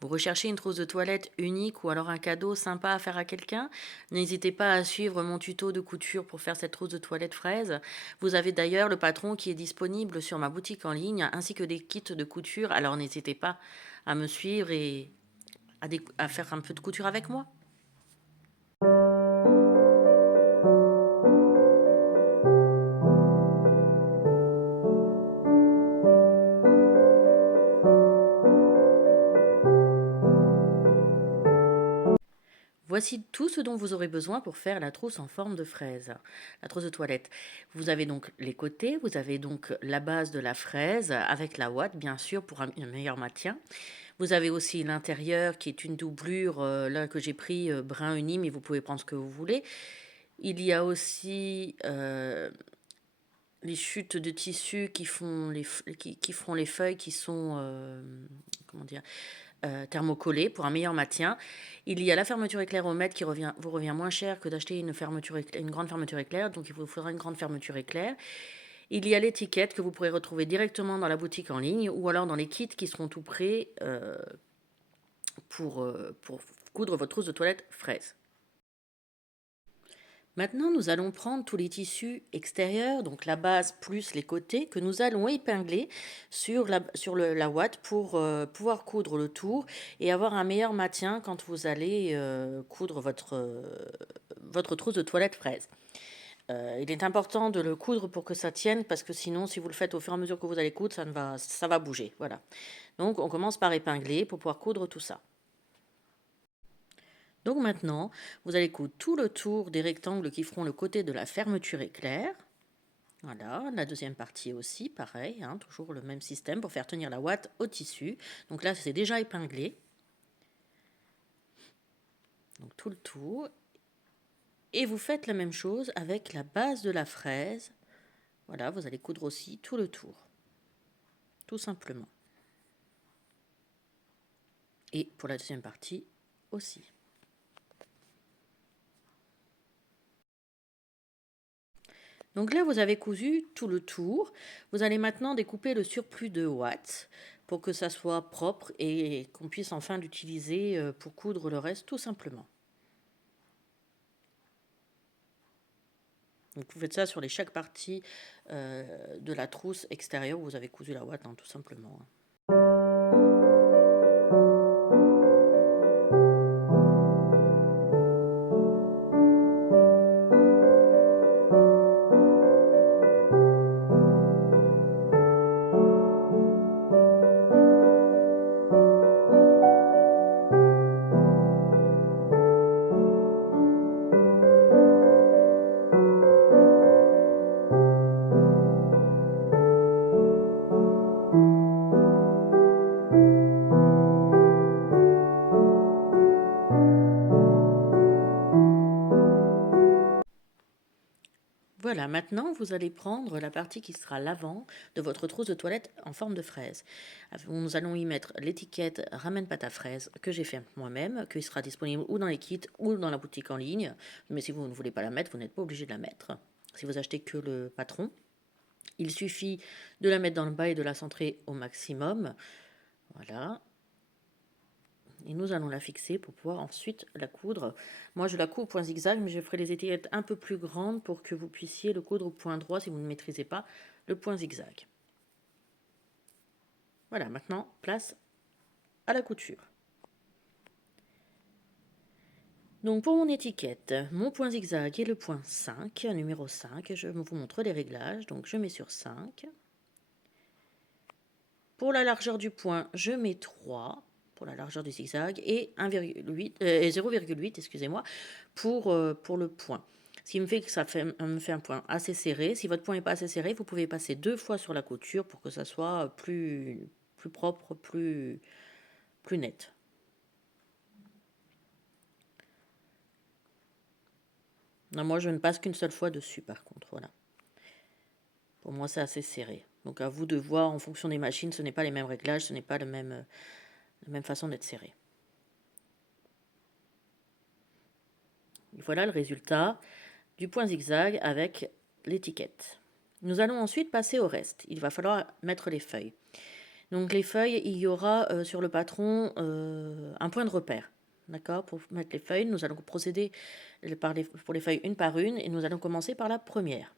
Vous recherchez une trousse de toilette unique ou alors un cadeau sympa à faire à quelqu'un? N'hésitez pas à suivre mon tuto de couture pour faire cette trousse de toilette fraise. Vous avez d'ailleurs le patron qui est disponible sur ma boutique en ligne ainsi que des kits de couture. Alors n'hésitez pas à me suivre et à faire un peu de couture avec moi. Voici tout ce dont vous aurez besoin pour faire la trousse en forme de fraise, la trousse de toilette. Vous avez donc les côtés, vous avez donc la base de la fraise avec la ouate, bien sûr, pour un meilleur maintien. Vous avez aussi l'intérieur qui est une doublure, là que j'ai pris brun uni, mais vous pouvez prendre ce que vous voulez. Il y a aussi les chutes de tissu qui font qui feront les feuilles qui sont comment dire, thermocollées pour un meilleur maintien. Il y a la fermeture éclair au mètre qui vous revient moins cher que d'acheter une grande fermeture éclair, donc il vous faudra une grande fermeture éclair. Il y a l'étiquette que vous pourrez retrouver directement dans la boutique en ligne ou alors dans les kits qui seront tout prêts pour coudre votre trousse de toilette fraise. Maintenant, nous allons prendre tous les tissus extérieurs, donc la base plus les côtés, que nous allons épingler la ouate pour pouvoir coudre le tour et avoir un meilleur maintien quand vous allez coudre votre trousse de toilette fraise. Il est important de le coudre pour que ça tienne parce que sinon, si vous le faites au fur et à mesure que vous allez coudre, ça va bouger. Voilà. Donc, on commence par épingler pour pouvoir coudre tout ça. Donc maintenant, vous allez coudre tout le tour des rectangles qui feront le côté de la fermeture éclair. Voilà, la deuxième partie aussi, pareil, hein, toujours le même système pour faire tenir la ouate au tissu. Donc là, c'est déjà épinglé. Donc tout le tour. Et vous faites la même chose avec la base de la fraise. Voilà, vous allez coudre aussi tout le tour. Tout simplement. Et pour la deuxième partie aussi. Donc là, vous avez cousu tout le tour. Vous allez maintenant découper le surplus de ouate pour que ça soit propre et qu'on puisse enfin l'utiliser pour coudre le reste tout simplement. Donc vous faites ça sur chaque partie de la trousse extérieure où vous avez cousu la ouate, hein, tout simplement. Voilà, maintenant vous allez prendre la partie qui sera l'avant de votre trousse de toilette en forme de fraise. Nous allons y mettre l'étiquette Ramène pâte à fraise que j'ai fait moi-même, qui sera disponible ou dans les kits ou dans la boutique en ligne. Mais si vous ne voulez pas la mettre, vous n'êtes pas obligé de la mettre. Si vous achetez que le patron, il suffit de la mettre dans le bas et de la centrer au maximum. Voilà. Et nous allons la fixer pour pouvoir ensuite la coudre. Moi, je la couds au point zigzag, mais je ferai les étiquettes un peu plus grandes pour que vous puissiez le coudre au point droit si vous ne maîtrisez pas le point zigzag. Voilà, maintenant, place à la couture. Donc pour mon étiquette, mon point zigzag est le point 5, numéro 5. Je vous montre les réglages. Donc je mets sur 5. Pour la largeur du point, je mets 3 pour la largeur du zigzag et 0,8 excusez-moi, pour le point. Ce qui me fait que me fait un point assez serré. Si votre point n'est pas assez serré, vous pouvez passer 2 fois sur la couture pour que ça soit plus propre, plus net. Non, moi, je ne passe qu'une seule fois dessus, par contre. Voilà. Pour moi, c'est assez serré. Donc, à vous de voir en fonction des machines. Ce n'est pas les mêmes réglages, ce n'est pas la même façon d'être serré. Et voilà le résultat du point zigzag avec l'étiquette. Nous allons ensuite passer au reste. Il va falloir mettre les feuilles. Donc les feuilles, il y aura sur le patron un point de repère. D'accord? Pour mettre les feuilles, nous allons procéder pour les feuilles une par une et nous allons commencer par la première.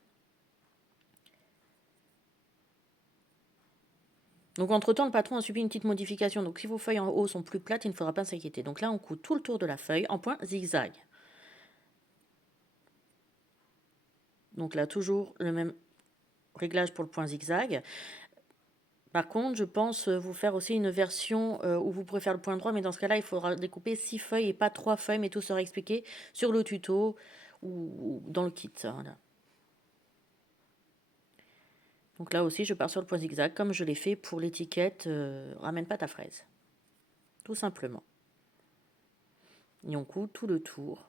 Donc entre-temps, le patron a subi une petite modification. Donc si vos feuilles en haut sont plus plates, il ne faudra pas s'inquiéter. Donc là, on coud tout le tour de la feuille en point zigzag. Donc là, toujours le même réglage pour le point zigzag. Par contre, je pense vous faire aussi une version où vous pourrez faire le point droit, mais dans ce cas-là, il faudra découper 6 feuilles et pas 3 feuilles, mais tout sera expliqué sur le tuto ou dans le kit. Voilà. Donc là aussi, je pars sur le point zigzag, comme je l'ai fait pour l'étiquette ramène pas ta fraise. Tout simplement. Et on coud tout le tour.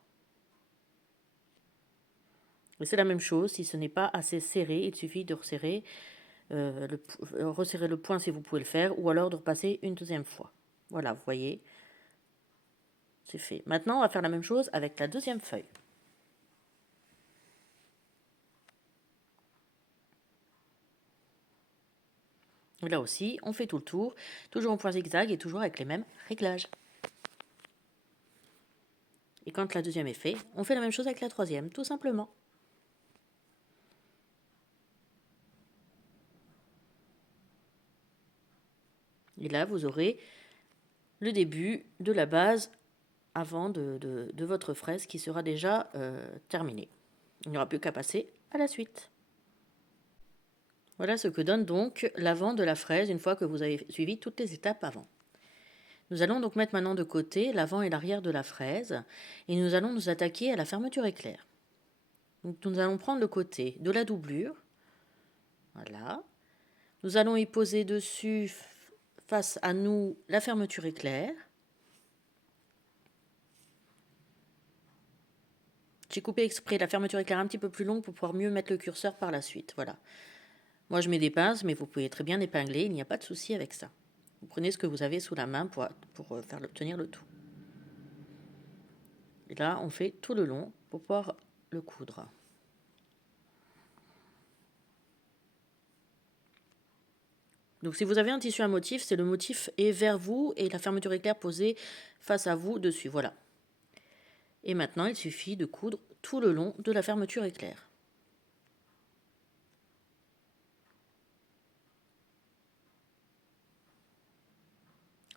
Et c'est la même chose, si ce n'est pas assez serré, il suffit de resserrer, resserrer le point si vous pouvez le faire, ou alors de repasser une deuxième fois. Voilà, vous voyez, c'est fait. Maintenant, on va faire la même chose avec la deuxième feuille. Là aussi, on fait tout le tour, toujours en point zigzag et toujours avec les mêmes réglages. Et quand la deuxième est faite, on fait la même chose avec la troisième, tout simplement. Et là, vous aurez le début de la base avant de votre fraise qui sera déjà terminée. Il n'y aura plus qu'à passer à la suite. Voilà ce que donne donc l'avant de la fraise une fois que vous avez suivi toutes les étapes avant. Nous allons donc mettre maintenant de côté l'avant et l'arrière de la fraise et nous allons nous attaquer à la fermeture éclair. Donc nous allons prendre le côté de la doublure. Voilà. Nous allons y poser dessus face à nous la fermeture éclair. J'ai coupé exprès la fermeture éclair un petit peu plus longue pour pouvoir mieux mettre le curseur par la suite. Voilà. Moi je mets des pinces, mais vous pouvez très bien épingler, il n'y a pas de souci avec ça. Vous prenez ce que vous avez sous la main pour tenir le tout. Et là, on fait tout le long pour pouvoir le coudre. Donc si vous avez un tissu à motif, c'est le motif est vers vous et la fermeture éclair posée face à vous dessus. Voilà. Et maintenant, il suffit de coudre tout le long de la fermeture éclair.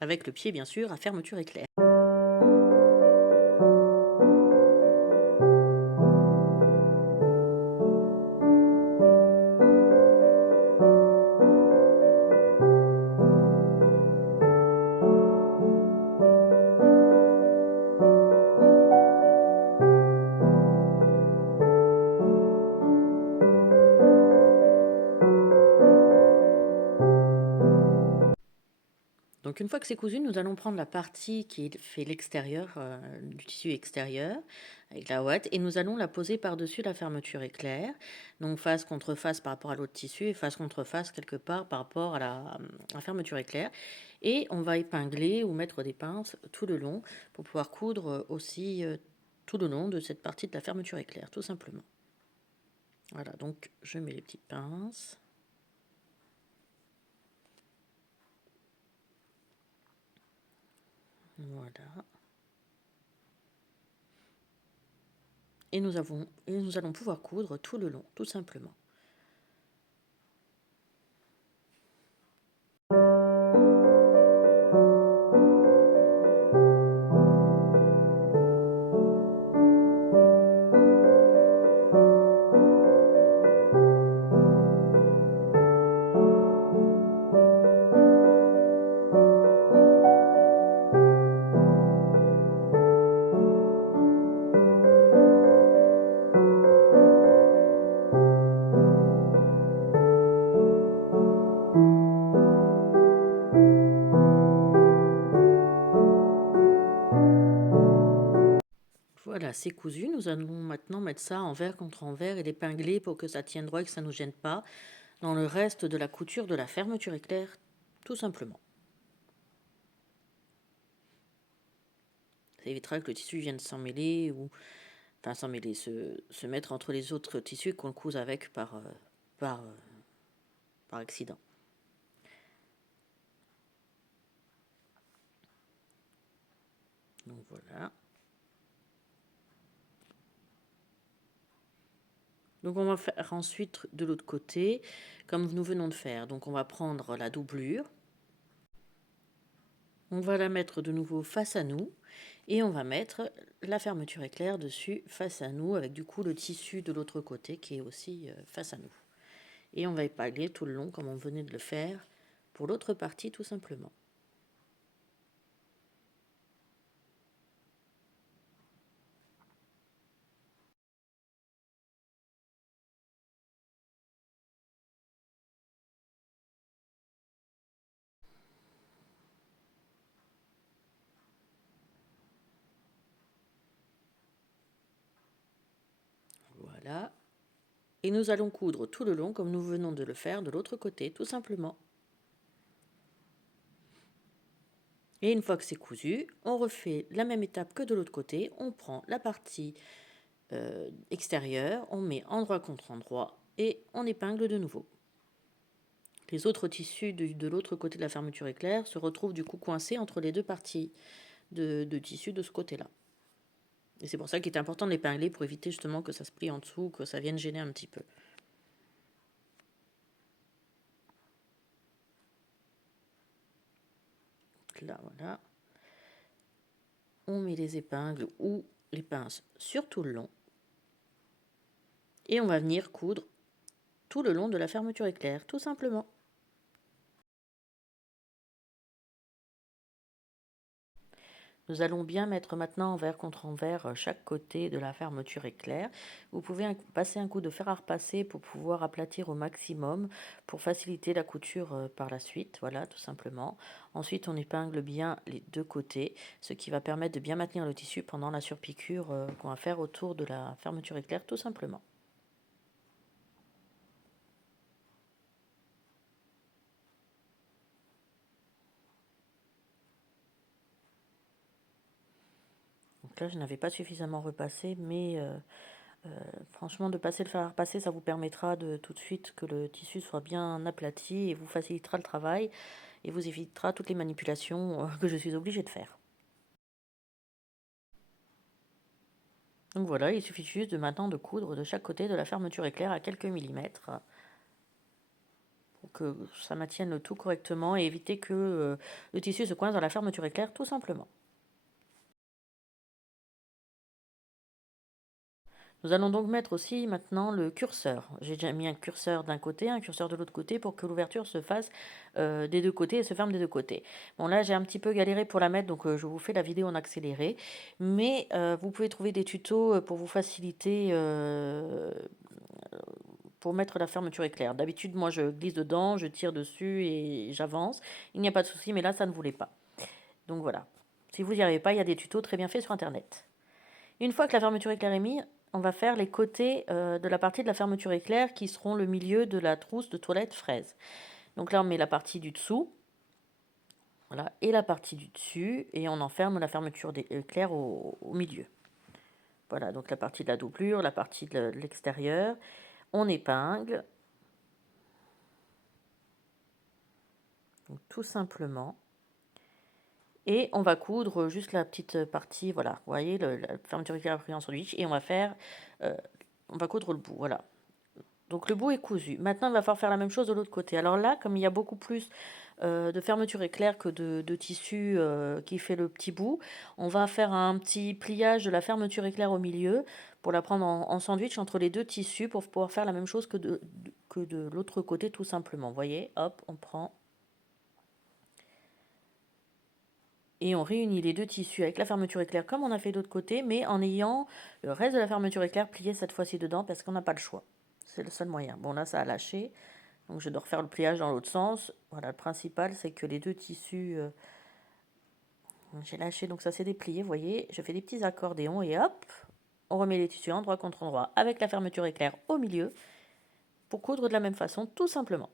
Avec le pied, bien sûr, à fermeture éclair. Donc une fois que c'est cousu, nous allons prendre la partie qui fait l'extérieur du tissu extérieur avec la ouate et nous allons la poser par-dessus la fermeture éclair. Donc face contre face par rapport à l'autre tissu et face contre face quelque part par rapport à la fermeture éclair. Et on va épingler ou mettre des pinces tout le long pour pouvoir coudre aussi tout le long de cette partie de la fermeture éclair, tout simplement. Voilà, donc je mets les petites pinces. Voilà. Et nous allons pouvoir coudre tout le long, tout simplement. Voilà, c'est cousu. Nous allons maintenant mettre ça envers contre envers et l'épingler pour que ça tienne droit et que ça ne nous gêne pas dans le reste de la couture de la fermeture éclair, tout simplement. Ça évitera que le tissu vienne s'emmêler ou enfin s'emmêler, se mettre entre les autres tissus et qu'on le couse avec par accident. Donc voilà. Donc on va faire ensuite de l'autre côté, comme nous venons de faire. Donc on va prendre la doublure, on va la mettre de nouveau face à nous, et on va mettre la fermeture éclair dessus face à nous, avec du coup le tissu de l'autre côté qui est aussi face à nous. Et on va épingler tout le long comme on venait de le faire pour l'autre partie tout simplement. Voilà. Et nous allons coudre tout le long comme nous venons de le faire de l'autre côté tout simplement. Et une fois que c'est cousu, on refait la même étape que de l'autre côté. On prend la partie extérieure, on met endroit contre endroit et on épingle de nouveau. Les autres tissus de l'autre côté de la fermeture éclair se retrouvent du coup coincés entre les deux parties de tissu de ce côté-là. Et c'est pour ça qu'il est important de l'épingler pour éviter justement que ça se plie en dessous, que ça vienne gêner un petit peu. Donc là, voilà. On met les épingles ou les pinces sur tout le long. Et on va venir coudre tout le long de la fermeture éclair, tout simplement. Nous allons bien mettre maintenant envers contre envers chaque côté de la fermeture éclair. Vous pouvez passer un coup de fer à repasser pour pouvoir aplatir au maximum, pour faciliter la couture par la suite, voilà, tout simplement. Ensuite, on épingle bien les deux côtés, ce qui va permettre de bien maintenir le tissu pendant la surpiqûre qu'on va faire autour de la fermeture éclair, tout simplement. Donc là, je n'avais pas suffisamment repassé, mais franchement, de passer le fer à repasser, ça vous permettra de tout de suite que le tissu soit bien aplati et vous facilitera le travail et vous évitera toutes les manipulations que je suis obligée de faire. Donc voilà, il suffit juste de maintenant de coudre de chaque côté de la fermeture éclair à quelques millimètres pour que ça maintienne le tout correctement et éviter que le tissu se coince dans la fermeture éclair tout simplement. Nous allons donc mettre aussi maintenant le curseur. J'ai déjà mis un curseur d'un côté, un curseur de l'autre côté pour que l'ouverture se fasse des deux côtés et se ferme des deux côtés. Bon là j'ai un petit peu galéré pour la mettre donc je vous fais la vidéo en accéléré. Mais vous pouvez trouver des tutos pour vous faciliter pour mettre la fermeture éclair. D'habitude moi je glisse dedans, je tire dessus et j'avance. Il n'y a pas de souci mais là ça ne voulait pas. Donc voilà. Si vous n'y arrivez pas, il y a des tutos très bien faits sur internet. Une fois que la fermeture éclair est mise, on va faire les côtés de la partie de la fermeture éclair qui seront le milieu de la trousse de toilette fraise. Donc là, on met la partie du dessous, voilà, et la partie du dessus, et on enferme la fermeture éclair au milieu. Voilà, donc la partie de la doublure, la partie de l'extérieur. On épingle, donc tout simplement. Et on va coudre juste la petite partie, voilà, vous voyez, la fermeture éclair prise en sandwich, et on va coudre le bout, voilà. Donc le bout est cousu. Maintenant, il va falloir faire la même chose de l'autre côté. Alors là, comme il y a beaucoup plus de fermeture éclair que de tissu qui fait le petit bout, on va faire un petit pliage de la fermeture éclair au milieu pour la prendre en sandwich entre les deux tissus pour pouvoir faire la même chose que de l'autre côté tout simplement. Vous voyez, hop, on prend et on réunit les deux tissus avec la fermeture éclair comme on a fait de l'autre côté, mais en ayant le reste de la fermeture éclair plié cette fois-ci dedans parce qu'on n'a pas le choix. C'est le seul moyen. Bon là, ça a lâché. Donc je dois refaire le pliage dans l'autre sens. Voilà, le principal, c'est que les deux tissus, j'ai lâché, donc ça s'est déplié, vous voyez. Je fais des petits accordéons et hop, on remet les tissus endroit contre endroit avec la fermeture éclair au milieu pour coudre de la même façon, tout simplement.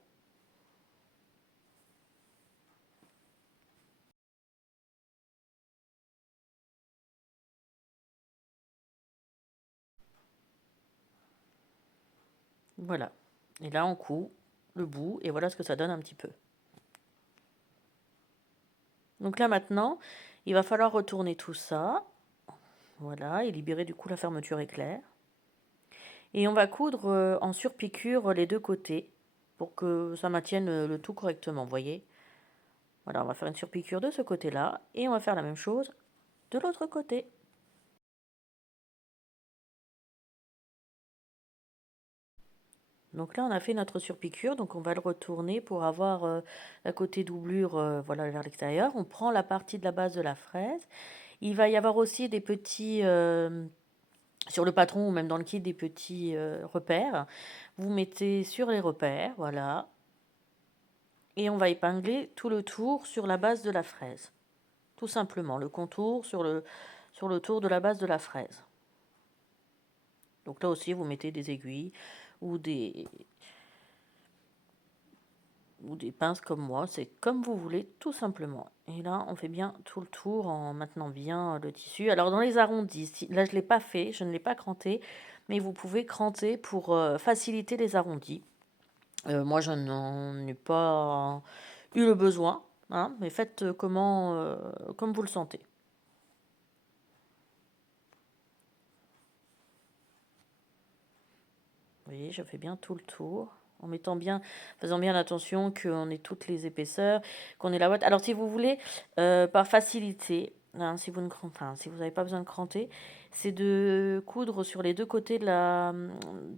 Voilà. Et là, on coud le bout et voilà ce que ça donne un petit peu. Donc là maintenant, Il va falloir retourner tout ça, voilà, et libérer du coup la fermeture éclair. Et on va coudre en surpiqûre les deux côtés pour que ça maintienne le tout correctement, vous voyez. Voilà, on va faire une surpiqûre de ce côté-là et on va faire la même chose de l'autre côté. Donc là, on a fait notre surpiqûre, donc on va le retourner pour avoir la côté doublure voilà, vers l'extérieur. On prend la partie de la base de la fraise. Il va y avoir aussi des petits, sur le patron ou même dans le kit, des petits repères. Vous mettez sur les repères, voilà. Et on va épingler tout le tour sur la base de la fraise. Tout simplement, le contour sur le tour de la base de la fraise. Donc là aussi, vous mettez des aiguilles ou des pinces comme moi, c'est comme vous voulez, tout simplement. Et là, on fait bien tout le tour en maintenant bien le tissu. Alors dans les arrondis, là je ne l'ai pas fait, je ne l'ai pas cranté, mais vous pouvez cranter pour faciliter les arrondis. Moi, je n'en ai pas eu le besoin, hein, mais faites comme vous le sentez. Vous voyez, je fais bien tout le tour, en mettant bien, faisant bien attention qu'on ait toutes les épaisseurs, qu'on ait la boîte. Alors, si vous voulez, par facilité, hein, si vous ne, enfin, si vous n'avez pas besoin de cranter, c'est de coudre sur les deux côtés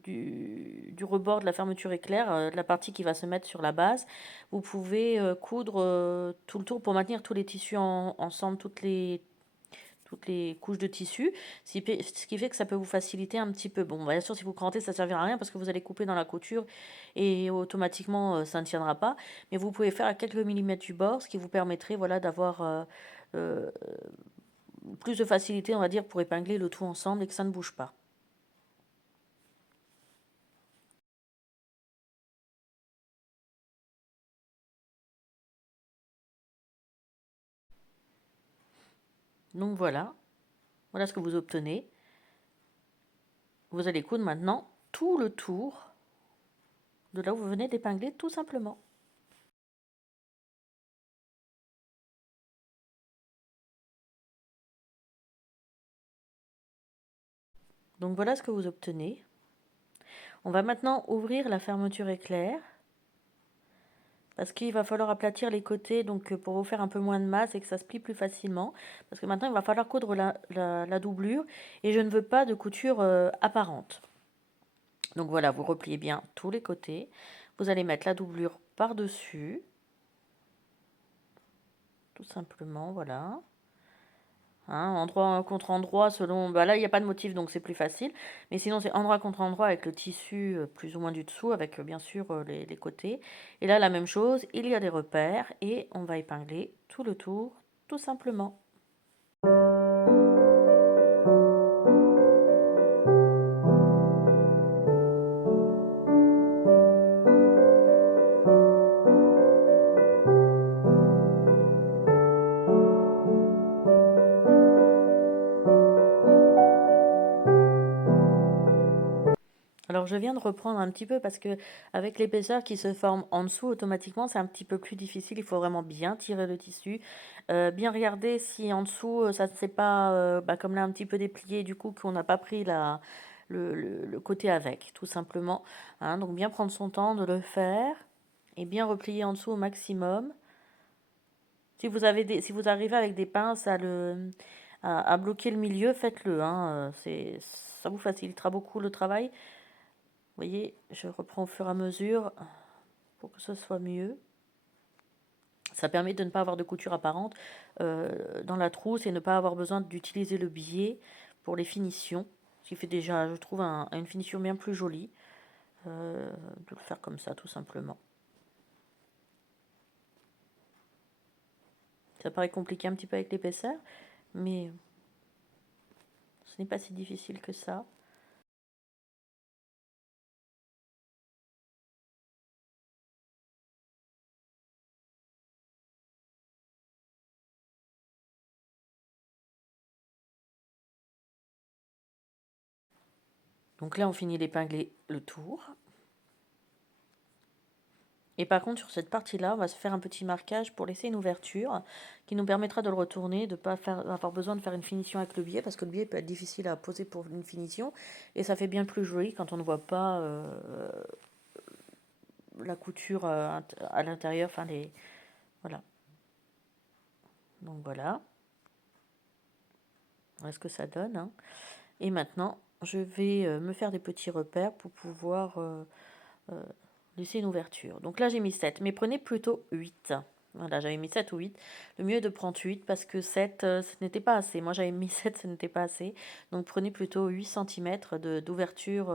du rebord de la fermeture éclair, de la partie qui va se mettre sur la base. Vous pouvez coudre tout le tour pour maintenir tous les tissus ensemble, toutes les couches de tissu, ce qui fait que ça peut vous faciliter un petit peu. Bon, bien sûr, si vous crantez, ça ne servira à rien parce que vous allez couper dans la couture et automatiquement, ça ne tiendra pas. Mais vous pouvez faire à quelques millimètres du bord, ce qui vous permettrait voilà, d'avoir euh, plus de facilité, on va dire, pour épingler le tout ensemble et que ça ne bouge pas. Donc voilà ce que vous obtenez. Vous allez coudre maintenant tout le tour de là où vous venez d'épingler, tout simplement. Donc voilà ce que vous obtenez. On va maintenant ouvrir la fermeture éclair parce qu'il va falloir aplatir les côtés donc pour vous faire un peu moins de masse et que ça se plie plus facilement. Parce que maintenant, il va falloir coudre la doublure et je ne veux pas de couture apparente. Donc voilà, vous repliez bien tous les côtés. Vous allez mettre la doublure par-dessus, tout simplement, voilà. Hein, endroit contre endroit selon... Bah là, il n'y a pas de motif, donc c'est plus facile. Mais sinon, c'est endroit contre endroit avec le tissu plus ou moins du dessous, avec bien sûr les côtés. Et là, la même chose, il y a des repères et on va épingler tout le tour, tout simplement. Alors je viens de reprendre un petit peu parce que avec l'épaisseur qui se forme en dessous, automatiquement c'est un petit peu plus difficile. Il faut vraiment bien tirer le tissu, bien regarder si en dessous ça ne s'est pas, bah, comme là un petit peu déplié, du coup qu'on n'a pas pris le côté avec, tout simplement. Hein. Donc bien prendre son temps de le faire et bien replier en dessous au maximum. Si vous arrivez avec des pinces à bloquer le milieu, faites-le. Hein. Ça vous facilitera beaucoup le travail. Vous voyez, je reprends au fur et à mesure pour que ce soit mieux. Ça permet de ne pas avoir de couture apparente dans la trousse et ne pas avoir besoin d'utiliser le biais pour les finitions. Ce qui fait déjà, je trouve, une finition bien plus jolie de le faire comme ça, tout simplement. Ça paraît compliqué un petit peu avec l'épaisseur, mais ce n'est pas si difficile que ça. Donc là, on finit d'épingler le tour. Et par contre, sur cette partie-là, on va se faire un petit marquage pour laisser une ouverture qui nous permettra de le retourner, de ne pas avoir besoin de faire une finition avec le biais, parce que le biais peut être difficile à poser pour une finition, et ça fait bien plus joli quand on ne voit pas la couture à l'intérieur, enfin les... Voilà. Donc voilà. Voilà ce que ça donne, hein. Et maintenant, je vais me faire des petits repères pour pouvoir euh, laisser une ouverture. Donc là, j'ai mis 7, mais prenez plutôt 8. Voilà, j'avais mis 7 ou 8. Le mieux est de prendre 8 parce que 7, ce n'était pas assez. Moi, j'avais mis 7, ce n'était pas assez. Donc prenez plutôt 8 cm d'ouverture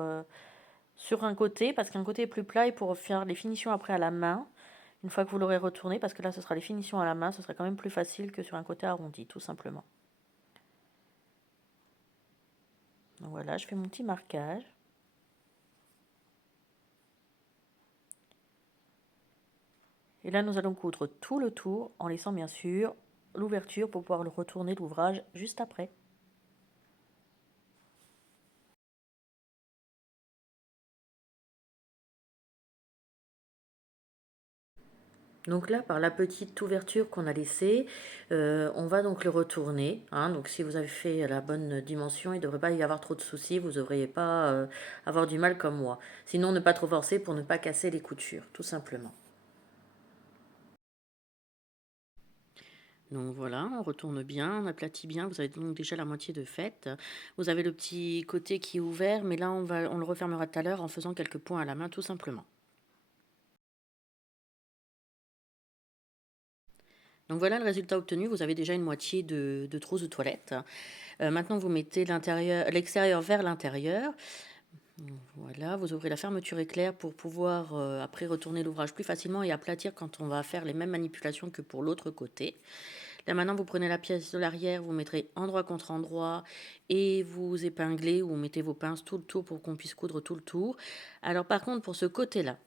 sur un côté, parce qu'un côté est plus plat, et pour faire les finitions après à la main, une fois que vous l'aurez retourné, parce que là, ce sera les finitions à la main, ce sera quand même plus facile que sur un côté arrondi, tout simplement. Donc voilà, je fais mon petit marquage. Et là, nous allons coudre tout le tour en laissant bien sûr l'ouverture pour pouvoir le retourner l'ouvrage juste après. Donc là, par la petite ouverture qu'on a laissée, on va donc le retourner, hein. Donc si vous avez fait la bonne dimension, il ne devrait pas y avoir trop de soucis, vous ne devriez pas avoir du mal comme moi. Sinon, ne pas trop forcer pour ne pas casser les coutures, tout simplement. Donc voilà, on retourne bien, on aplatit bien, vous avez donc déjà la moitié de faite. Vous avez le petit côté qui est ouvert, mais là on le refermera tout à l'heure en faisant quelques points à la main tout simplement. Donc voilà le résultat obtenu, vous avez déjà une moitié de trousse de toilette. Maintenant vous mettez l'extérieur vers l'intérieur. Voilà, vous ouvrez la fermeture éclair pour pouvoir après retourner l'ouvrage plus facilement et aplatir quand on va faire les mêmes manipulations que pour l'autre côté. Là maintenant, vous prenez la pièce de l'arrière, vous mettrez endroit contre endroit et vous épinglez ou mettez vos pinces tout le tour pour qu'on puisse coudre tout le tour. Alors par contre, pour ce côté-là,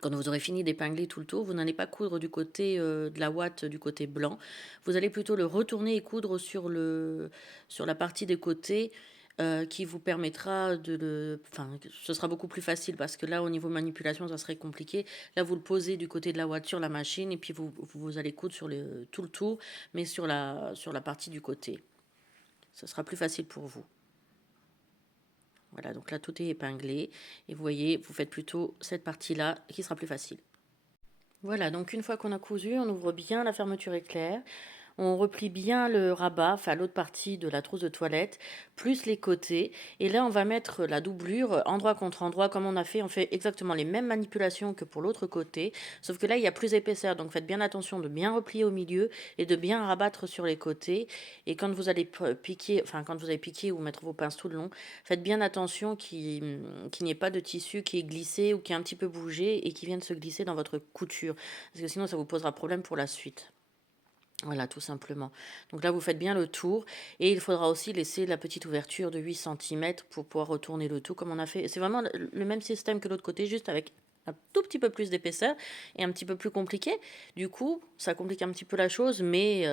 quand vous aurez fini d'épingler tout le tour, vous n'allez pas coudre du côté de la ouate, du côté blanc. Vous allez plutôt le retourner et coudre sur la partie des côtés qui vous permettra de le... Enfin, ce sera beaucoup plus facile parce que là, au niveau manipulation, ça serait compliqué. Là, vous le posez du côté de la ouate sur la machine et puis vous allez coudre sur tout le tour, mais sur la partie du côté. Ce sera plus facile pour vous. Voilà, donc là, tout est épinglé. Et vous voyez, vous faites plutôt cette partie-là qui sera plus facile. Voilà, donc une fois qu'on a cousu, on ouvre bien la fermeture éclair. On replie bien le rabat, enfin l'autre partie de la trousse de toilette, plus les côtés. Et là, on va mettre la doublure endroit contre endroit, comme on a fait. On fait exactement les mêmes manipulations que pour l'autre côté, sauf que là, il y a plus d'épaisseur. Donc faites bien attention de bien replier au milieu et de bien rabattre sur les côtés. Et quand vous allez piquer, enfin quand vous allez piquer ou mettre vos pinces tout le long, faites bien attention qu'il n'y ait pas de tissu qui est glissé ou qui a un petit peu bougé et qui vienne se glisser dans votre couture. Parce que sinon, ça vous posera problème pour la suite. Voilà, tout simplement. Donc là, vous faites bien le tour. Et il faudra aussi laisser la petite ouverture de 8 cm pour pouvoir retourner le tout comme on a fait. C'est vraiment le même système que l'autre côté, juste avec un tout petit peu plus d'épaisseur et un petit peu plus compliqué. Du coup, ça complique un petit peu la chose, mais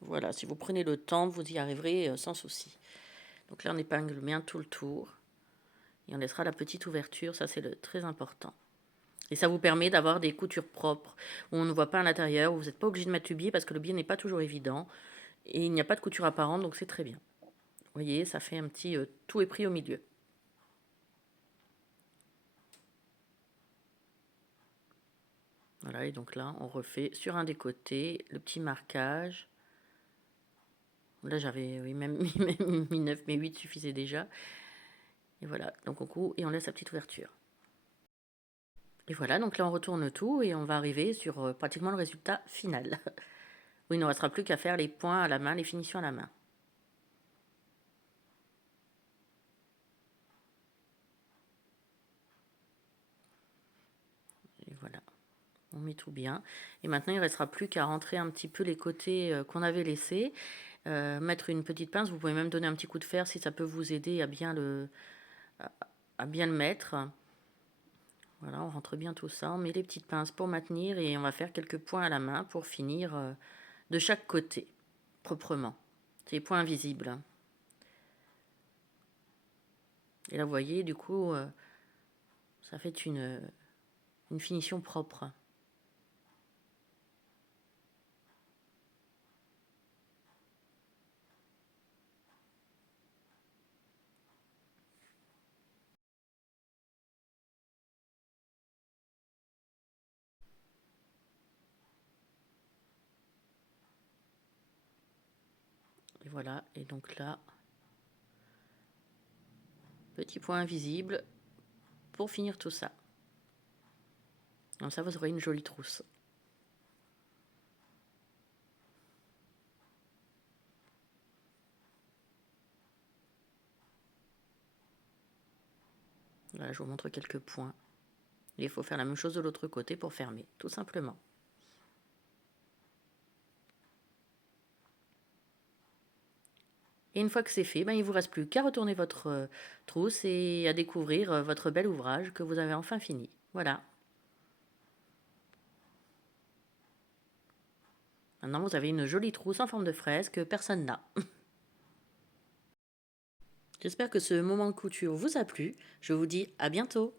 voilà, si vous prenez le temps, vous y arriverez sans souci. Donc là, on épingle bien tout le tour. Et on laissera la petite ouverture, ça c'est très important. Et ça vous permet d'avoir des coutures propres, où on ne voit pas à l'intérieur, où vous n'êtes pas obligé de mettre le biais, parce que le biais n'est pas toujours évident. Et il n'y a pas de couture apparente, donc c'est très bien. Vous voyez, ça fait un petit tout est pris au milieu. Voilà, et donc là, on refait sur un des côtés le petit marquage. Là, j'avais oui, même mis 9, mais 8 suffisait déjà. Et voilà, donc on coud et on laisse la petite ouverture. Et voilà, donc là, on retourne tout et on va arriver sur pratiquement le résultat final. Oui, il ne restera plus qu'à faire les points à la main, les finitions à la main. Et voilà, on met tout bien. Et maintenant, il ne restera plus qu'à rentrer un petit peu les côtés qu'on avait laissés. Mettre une petite pince, vous pouvez même donner un petit coup de fer si ça peut vous aider à bien le mettre. Voilà, on rentre bien tout ça, on met les petites pinces pour maintenir et on va faire quelques points à la main pour finir de chaque côté, proprement. C'est les points invisibles. Et là, vous voyez, du coup, ça fait une finition propre. Et voilà, et donc là, petit point invisible pour finir tout ça. Comme ça, vous aurez une jolie trousse. Voilà, je vous montre quelques points. Et il faut faire la même chose de l'autre côté pour fermer, tout simplement. Et une fois que c'est fait, ben, il ne vous reste plus qu'à retourner votre trousse et à découvrir votre bel ouvrage que vous avez enfin fini. Voilà. Maintenant, vous avez une jolie trousse en forme de fraise que personne n'a. J'espère que ce moment de couture vous a plu. Je vous dis à bientôt.